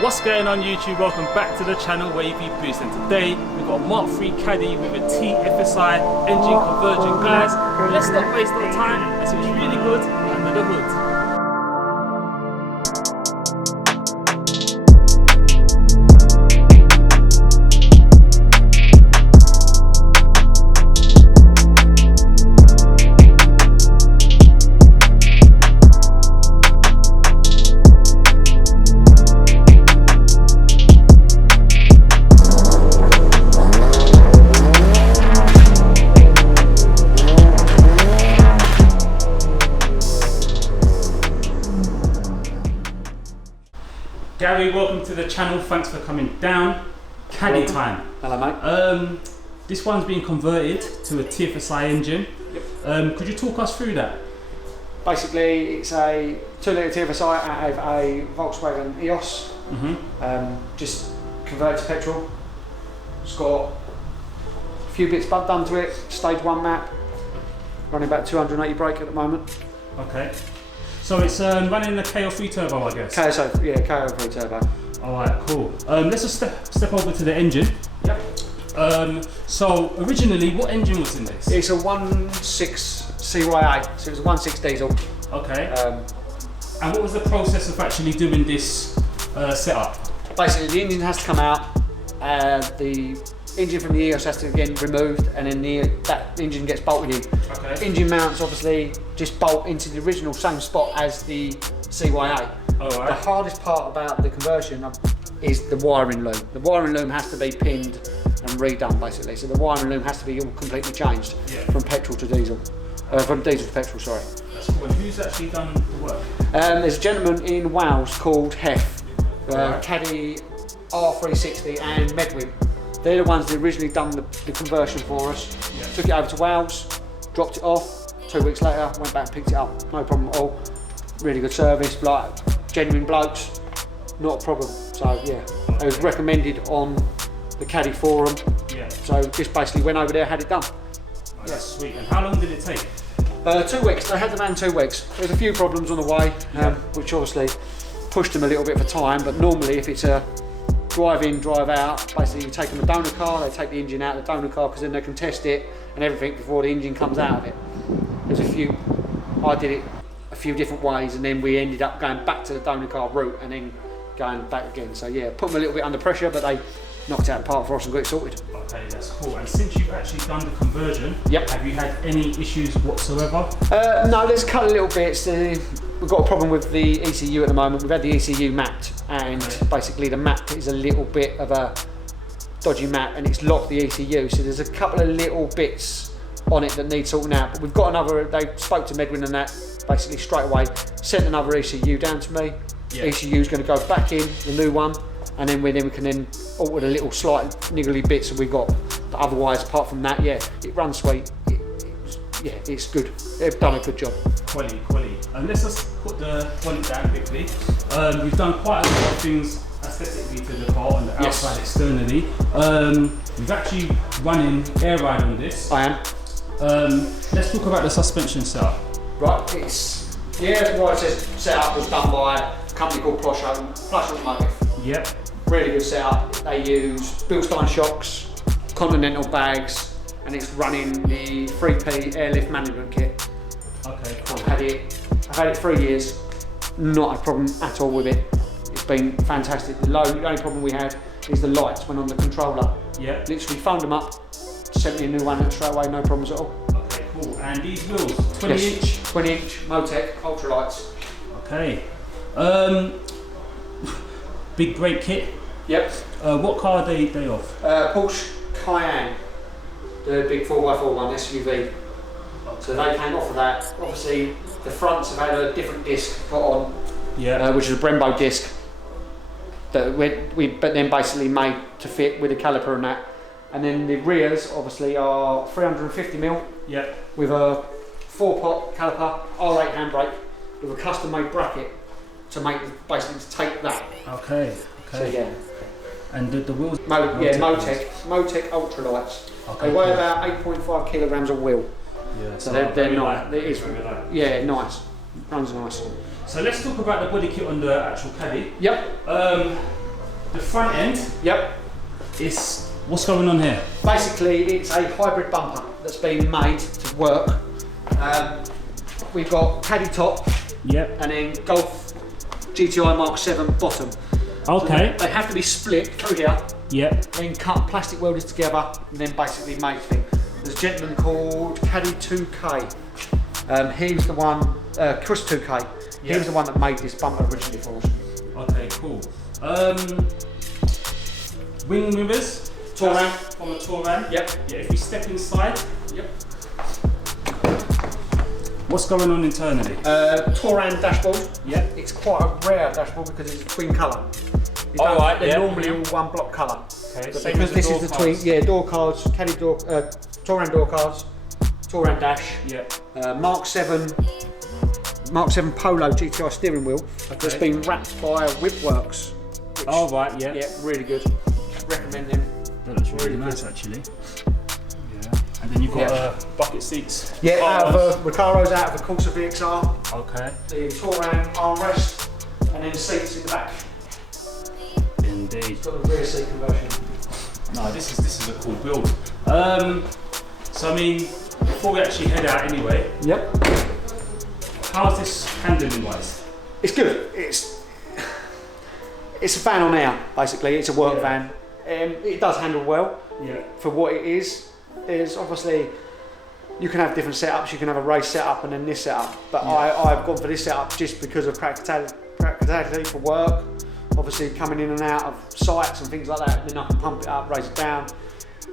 What's going on YouTube? Welcome back to the channel Wavvyboost, and today we've got a Mark III Caddy with a Tfsi engine conversion. Guys, let's not waste our time. Let's see what's really good under the hood. Gary, welcome to the channel. Thanks for coming down. Caddy time. Hello, mate. This one's been converted to a Tfsi engine. Yep. Could you talk us through that? Basically, it's a 2-litre Tfsi out of a Volkswagen EOS. Just converted to petrol. It's got a few bits done to it. Stage 1 map. Running about 280 brake at the moment. Okay. So it's running the KO3 turbo, I guess? KSO, yeah, KO3 turbo. Alright, cool. Let's just step over to the engine. Yep. So originally, what engine was in this? It's a 1.6 CY8, so it was a 1.6 diesel. Okay. And what was the process of actually doing this setup? Basically, the engine has to come out, the engine from the EOS has to get removed, and then that engine gets bolted in. Okay. Engine mounts obviously just bolt into the original same spot as the CY8. Oh, right. The hardest part about the conversion is the wiring loom. The wiring loom has to be pinned and redone basically. So the wiring loom has to be all completely changed from petrol to diesel. From diesel to petrol, sorry. That's cool. And who's actually done the work? There's a gentleman in Wales called Hef, Caddy R360 and Medwin. They're the ones that originally done the conversion for us. Yeah. Took it over to Wales, dropped it off. 2 weeks later, went back and picked it up. No problem at all. Really good service, like genuine blokes, not a problem. So yeah, it was recommended on the Caddy forum. Yeah. So just basically went over there, had it done. Oh, that's sweet. And how long did it take? 2 weeks. They had the van 2 weeks. There was a few problems on the way, which obviously pushed them a little bit for time. But normally, if it's a drive in, drive out, basically you take them a donor car, they take the engine out of the donor car because then they can test it and everything before the engine comes out of it. There's a few, I did it a few different ways, and then we ended up going back to the donor car route and then going back again. So yeah, put them a little bit under pressure, but they knocked it out of the park for us and got it sorted. Okay, that's cool. And since you've actually done the conversion, have you had any issues whatsoever? No, there's a couple of little bits. We've got a problem with the ECU at the moment. We've had the ECU mapped, and basically the map is a little bit of a dodgy map, and it's locked the ECU. So there's a couple of little bits on it that need sorting out. But we've got another. They spoke to Medwin and that basically straight away. Sent another ECU down to me. Yeah. ECU is going to go back in the new one, and then we can then alter the little slight niggly bits that we got. But otherwise, apart from that, yeah, it runs sweet. Yeah, it's good. They've done a good job. Quality. Let's just put the quality down quickly. We've done quite a lot of things aesthetically to the car on the outside externally. We've actually running air ride on this. I am. Let's talk about the suspension setup. Right, the right setup was done by a company called Plush Automotive. Yep. Really good setup. They use Bilstein shocks, Continental bags, and it's running the 3P airlift management kit. Okay, cool. I've had it 3 years, not a problem at all with it. It's been fantastic. The only problem we had is the lights went on the controller. Yeah. Literally phoned them up, sent me a new one straight away, no problems at all. Okay, cool. And these wheels, 20 inch? 20 inch Motec ultralights. Okay. Big brake kit. Yep. What car are they off? Porsche Cayenne. The big 4x4 one, SUV. Okay. So they came off of that. Obviously, the fronts have had a different disc put on, which is a Brembo disc that but then basically made to fit with a caliper and that. And then the rears obviously are 350mm with a 4-pot caliper, R8 handbrake with a custom-made bracket to basically take that. Okay. So yeah. And the wheels? Motec ultralights. Okay, they weigh about 8.5 kilograms of wheel. Yeah, so they're nice. Yeah, nice. Runs nice. So let's talk about the body kit on the actual Caddy. Yep. the front end. Yep. Is what's going on here? Basically, it's a hybrid bumper that's been made to work. We've got Caddy top. Yep. And then Golf GTI Mark 7 bottom. Okay. So they have to be split through here. Yep. Then cut, plastic welded together, and then basically made thing. There's a gentleman called Caddy 2K. He was the one, Chris 2K. Yep. He was the one that made this bumper originally for us. Okay, cool. Wing mirrors. Touran. From a Touran. Yep. Yeah, if we step inside. Yep. What's going on internally? Touran dashboard. Yep. It's quite a rare dashboard because it's twin colour. Alright, they're normally all one block colour. Okay, But because this is the twin, yeah, door cards, Caddy door, Touran door cards, Touran dash. Yep. Mark 7 Polo GTI steering wheel that's been wrapped by Whipworks. Oh right, yeah. Yeah, really good. Recommend them. That looks really nice actually. Yeah. And then you've got bucket seats. Yeah, out of Recaro's out of a Corsa VXR. Okay. The Touran armrest, and then seats in the back. Indeed. It's got the rear seat conversion. No, this is a cool build. So I mean, before we actually head out anyway. Yep. How's this handling wise? It's good. It's a van on air, basically. It's a work van. It does handle well for what it is. There's obviously, you can have different setups. You can have a race setup and then this setup. But I've gone for this setup just because of practicality for work. Obviously coming in and out of sites and things like that. And then I can pump it up, raise it down.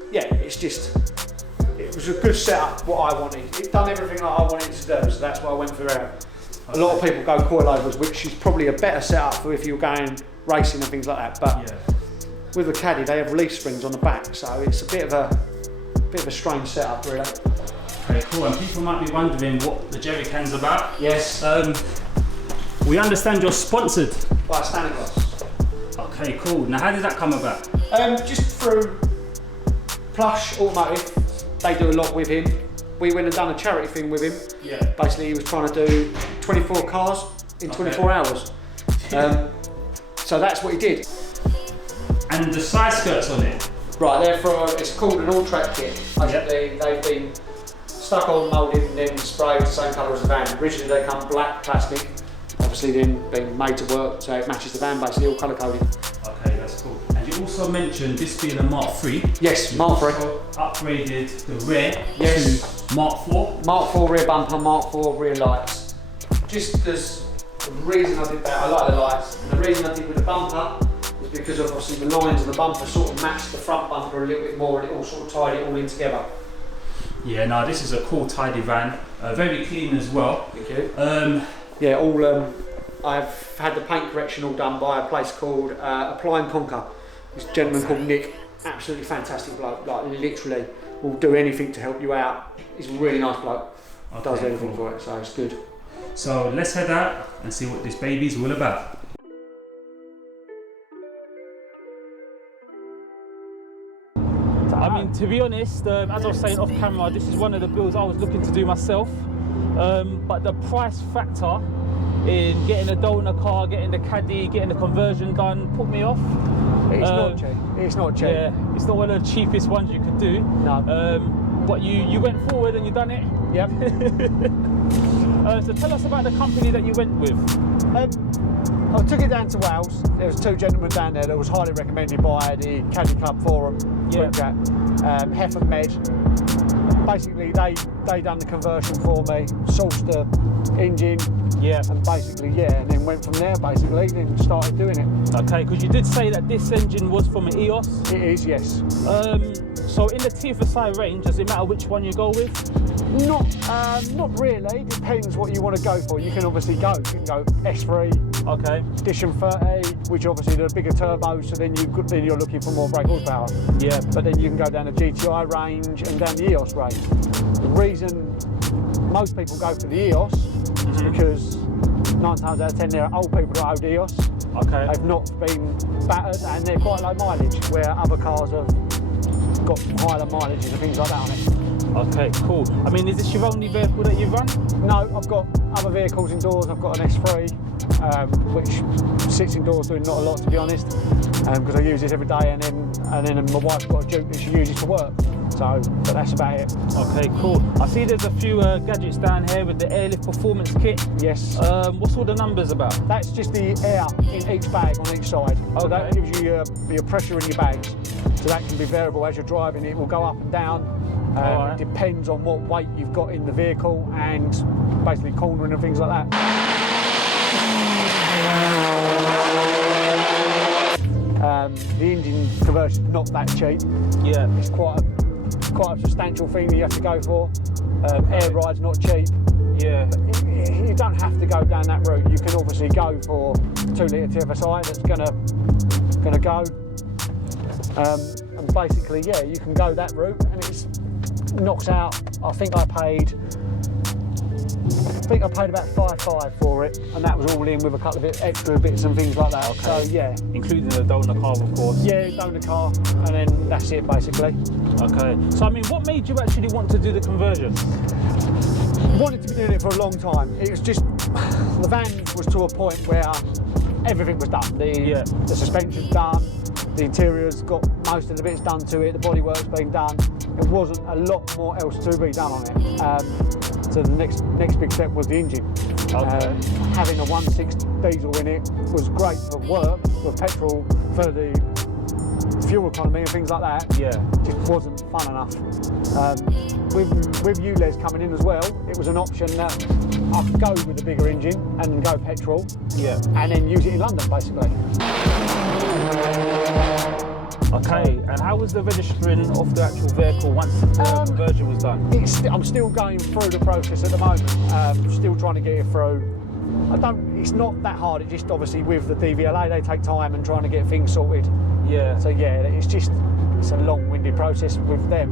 Yeah, it was a good setup, what I wanted. It done everything like I wanted to do, so that's why I went for it. Okay. A lot of people go coilovers, which is probably a better setup for if you're going racing and things like that. But with the Caddy, they have leaf springs on the back, so it's a bit of a strange setup, really. Okay, cool. And people might be wondering what the jerry can's about. Yes. We understand you're sponsored by Stanislas. Okay, cool. Now, how did that come about? Just through Plush Automotive. They do a lot with him. We went and done a charity thing with him. Yeah. Basically, he was trying to do 24 cars in 24 hours. So that's what he did. And the side skirts on it? Right, it's called an all-track kit. Basically, they've been stuck on, moulded, and then sprayed the same colour as the van. Originally, they come black plastic. Obviously, then been made to work, so it matches the van, basically, all colour-coded. Okay, that's cool. And you also mentioned this being a Mark 3. Yes, Mark 3. Upgraded the rear to Mark 4. Mark 4 rear bumper, Mark 4 rear lights. Just because the reason I did that, I like the lights, and the reason I did with the bumper was because of obviously the lines of the bumper sort of matched the front bumper a little bit more, and it all sort of tied it all in together. Yeah, no, this is a cool, tidy van. Very clean as well. Thank you. Yeah, all. I've had the paint correction all done by a place called Apply and Conquer. This gentleman called Nick, absolutely fantastic bloke. Like literally, will do anything to help you out. He's a really nice bloke. Okay, does anything for it, so it's good. So let's head out and see what this baby's all about. I mean, to be honest, as I was saying off camera, this is one of the builds I was looking to do myself. But the price factor in getting a donor car, getting the Caddy, getting the conversion done, put me off. It's not cheap. It's not cheap. Yeah, it's not one of the cheapest ones you could do. No. But you went forward and you done it. Yep. So tell us about the company that you went with. I took it down to Wales. There was two gentlemen down there that was highly recommended by the Caddy Club Forum group chat. Hef and Med. Basically, they done the conversion for me, sourced the engine, and basically, and then went from there, basically, then started doing it. Okay, because you did say that this engine was from an EOS? It is, yes. So in the Tfsi range, does it matter which one you go with? Not really. Depends what you want to go for. You can obviously go. You can go S3, okay, Edition 30, which obviously the bigger turbos. So then you're looking for more brake horsepower. Yeah. But then you can go down the GTI range and down the EOS range. The reason most people go for the EOS is because 9 times out of 10 they're old people that own EOS. Okay. They've not been battered and they're quite low mileage, where other cars have got higher mileages and things like that on it. Okay, cool. I mean, is this your only vehicle that you run? No, I've got other vehicles indoors. I've got an S3, which sits indoors doing not a lot, to be honest, because I use this every day, and then my wife's got a Duke that she uses for work. So, but that's about it. Okay, cool. I see there's a few gadgets down here with the airlift performance kit. Yes. What's all the numbers about? That's just the air in each bag on each side. So that gives you your pressure in your bags. So that can be variable as you're driving. It will go up and down. It depends on what weight you've got in the vehicle and basically cornering and things like that. The engine conversion is not that cheap. Yeah. It's quite a substantial thing that you have to go for. Air ride's not cheap. Yeah. But you don't have to go down that route. You can obviously go for 2 litre Tfsi that's gonna go. And basically, yeah, you can go that route, and it knocks out. I think I paid about 5.5 for it, and that was all in with a couple of extra bits and things like that. Okay. So yeah, including the donor car, of course. yeah, donor car, and then that's it basically. Okay. So I mean, what made you actually want to do the conversion? Wanted to be doing it for a long time. It was just the van was to a point where everything was done. The suspension's done. The interior's got most of the bits done to it. The bodywork's been done. There wasn't a lot more else to be done on it. So the next big step was the engine. Okay. Having a 1.6 diesel in it was great for work, for petrol, for the fuel economy and things like that. Yeah. Just wasn't fun enough. With ULEZ coming in as well, it was an option that I could go with a bigger engine and go petrol. Yeah. And then use it in London basically. Okay, and how was the registering of the actual vehicle once the conversion was done? I'm still going through the process at the moment, still trying to get it through. It's not that hard, it just obviously with the DVLA they take time and trying to get things sorted. Yeah. So yeah, it's a long-winded process with them.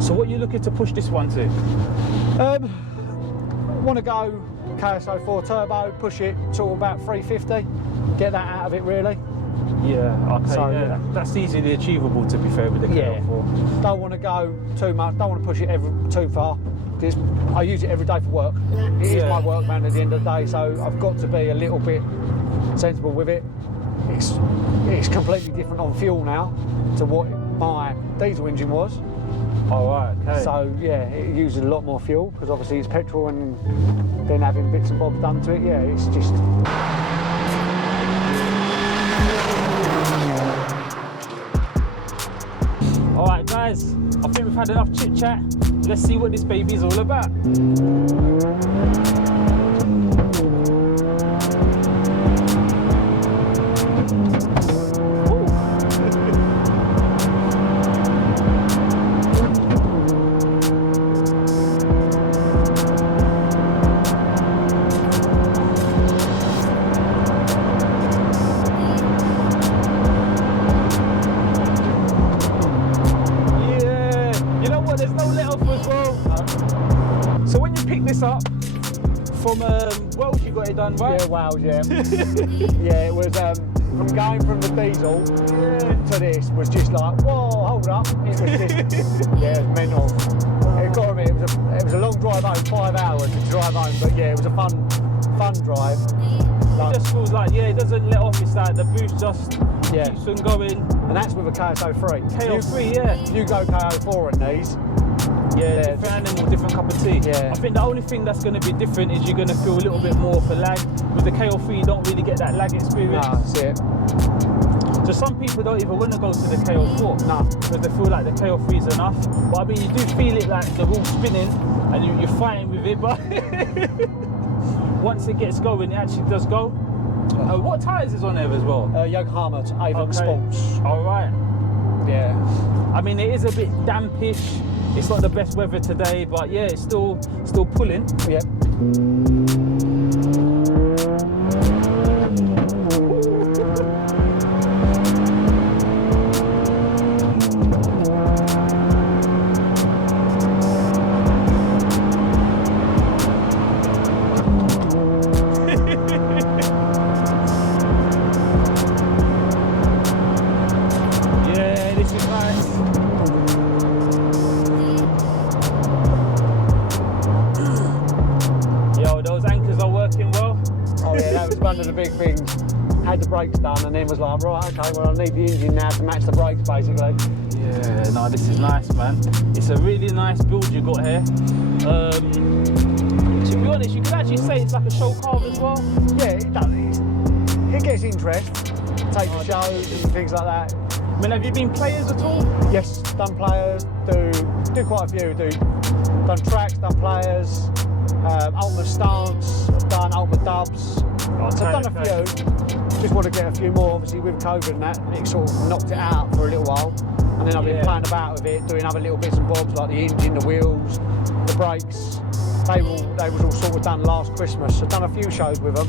So what are you looking to push this one to? Want to go KSO4 turbo, push it to about 350, get that out of it really. Yeah, okay, So, yeah. That's easily achievable, to be fair, with the KL4. Don't want to go too much, don't want to push it too far, because I use it every day for work. It is my work van at the end of the day, so I've got to be a little bit sensible with it. It's completely different on fuel now to what my diesel engine was. All right, okay. So yeah, it uses a lot more fuel because obviously it's petrol, and then having bits and bobs done to it, yeah, it's just... All right, guys, I think we've had enough chit chat. Let's see what this baby's all about. Up from Welsh, you got it done, right? Yeah, Wales, yeah. Yeah, it was from going from the diesel to this was just like, whoa, hold up. It was just, yeah, it was mental. It got me. It was a long drive home, 5 hours to drive home, but yeah, it was a fun drive. It just feels like, yeah, it doesn't let off. It's like the boost just keeps on going. And that's with a KSO3. KO3, yeah. If you go KO4 in these, yeah, different animal, different cup of tea. Yeah. I think the only thing that's going to be different is you're going to feel a little bit more of a lag. With the KO3, you don't really get that lag experience. No, that's it. So some people don't even want to go to the KO4. No. Because they feel like the KO3 is enough. But I mean, you do feel it like the wheel's spinning and you're fighting with it, but once it gets going, it actually does go. What tyres is on there as well? Yokohama Avon Sports. All right. Yeah. I mean, it is a bit dampish. It's not the best weather today, but yeah, it's still pulling. Yep. one of the big things. Had the brakes done, and then was like, right, okay, well I need the engine now to match the brakes, basically. Yeah, no, this is nice, man. It's a really nice build you got here. To be honest, you could actually say it's like a show car as well. Yeah, it does. It gets interest. Take the shows and things like that. I mean, have you been players at all? Yes, done players, do quite a few. Done tracks, done players, ultimate stance, done ultimate dubs. So I've done a few. Just want to get a few more. Obviously with COVID and that, it sort of knocked it out for a little while. And then I've been playing about with it, doing other little bits and bobs like the engine, the wheels, the brakes. They was all sort of done last Christmas. I've done a few shows with them,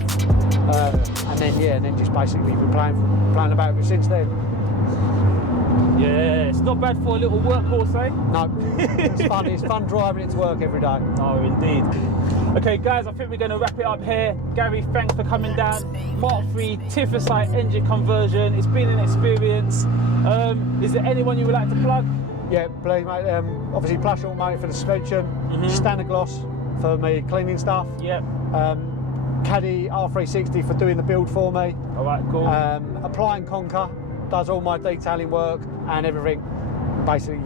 and then just basically been playing about with it since then. Yeah, it's not bad for a little workhorse, eh? No, it's fun. It's fun driving it to work every day. Oh, indeed. Okay, guys, I think we're going to wrap it up here. Gary, thanks for coming down. Mark III Tfsi engine conversion. It's been an experience. Is there anyone you would like to plug? Yeah, please, mate. Obviously, Plush Automotive for the suspension, Standard Gloss for me cleaning stuff. Yep. Caddy R360 for doing the build for me. All right, cool. Applying Conquer does all my detailing work and everything. Basically,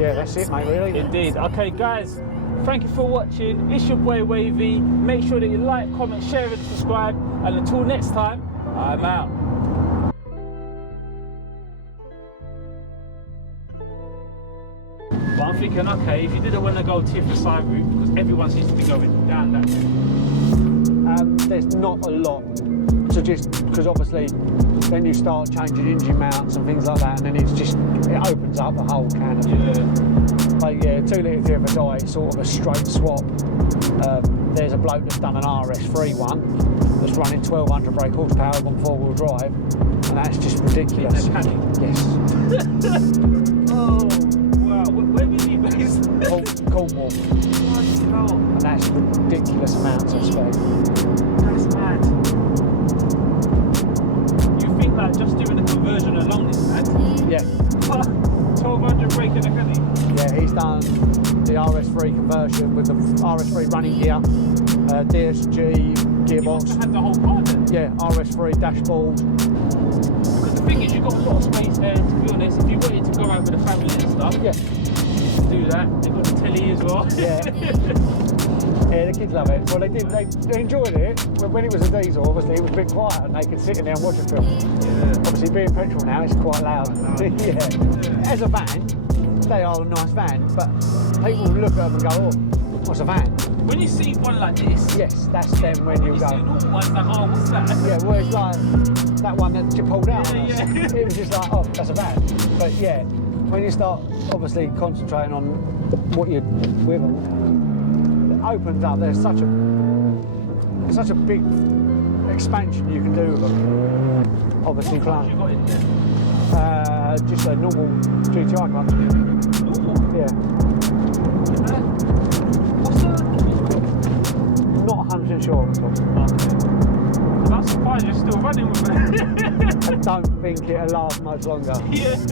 yeah, that's it, mate, really. Indeed. Okay, guys, thank you for watching. It's your boy Wavy. Make sure that you like, comment, share and subscribe. And until next time, I'm out. But I'm thinking, okay, if you didn't want to go Tfsi route, because everyone seems to be going down that route. There's not a lot. So just because obviously then you start changing engine mounts and things like that, and then it opens up a whole can of But yeah, 2 litre Tfsi, it's sort of a straight swap. There's a bloke that's done an RS3 one that's running 1200 brake horsepower on 4-wheel drive, and that's just ridiculous. Yes. Oh, wow. Where was he based? Cornwall. And that's ridiculous amounts of spec. That's mad. You think like just doing the conversion alone is mad? Yeah. 1200 brake in a Caddy. Yeah, he's done the RS3 conversion with the RS3 running gear, DSG gearbox. You had the whole car then? Yeah, RS3 dashboard. Because the thing is, you've got a lot of space there, to be honest. If you wanted to go out with the family and stuff, Yeah. do that. They've got the telly as well. Yeah. Yeah, the kids love it. Well, they enjoyed it. When it was a diesel, obviously it was a bit quiet and they could sit in there and watch a film. Yeah. Obviously being petrol now, it's quite loud. Yeah. As a van, they are a nice van, but people look at them and go, oh, what's a van? When you see one like this, Yes, that's them when you you go. see normal ones like, oh, what's that? Yeah, well, it's like that one that you pulled out on us. Yeah. It was just like, oh, that's a van. But yeah, when you start obviously concentrating on what you're with them, it opens up. There's such a big expansion you can do with them. Obviously, What cars you got in there? just a normal GTI clutch. Normal? Yeah. What's the... Not 100% sure at all. Okay. I'm surprised you're still running with it. I don't think it'll last much longer. Yeah.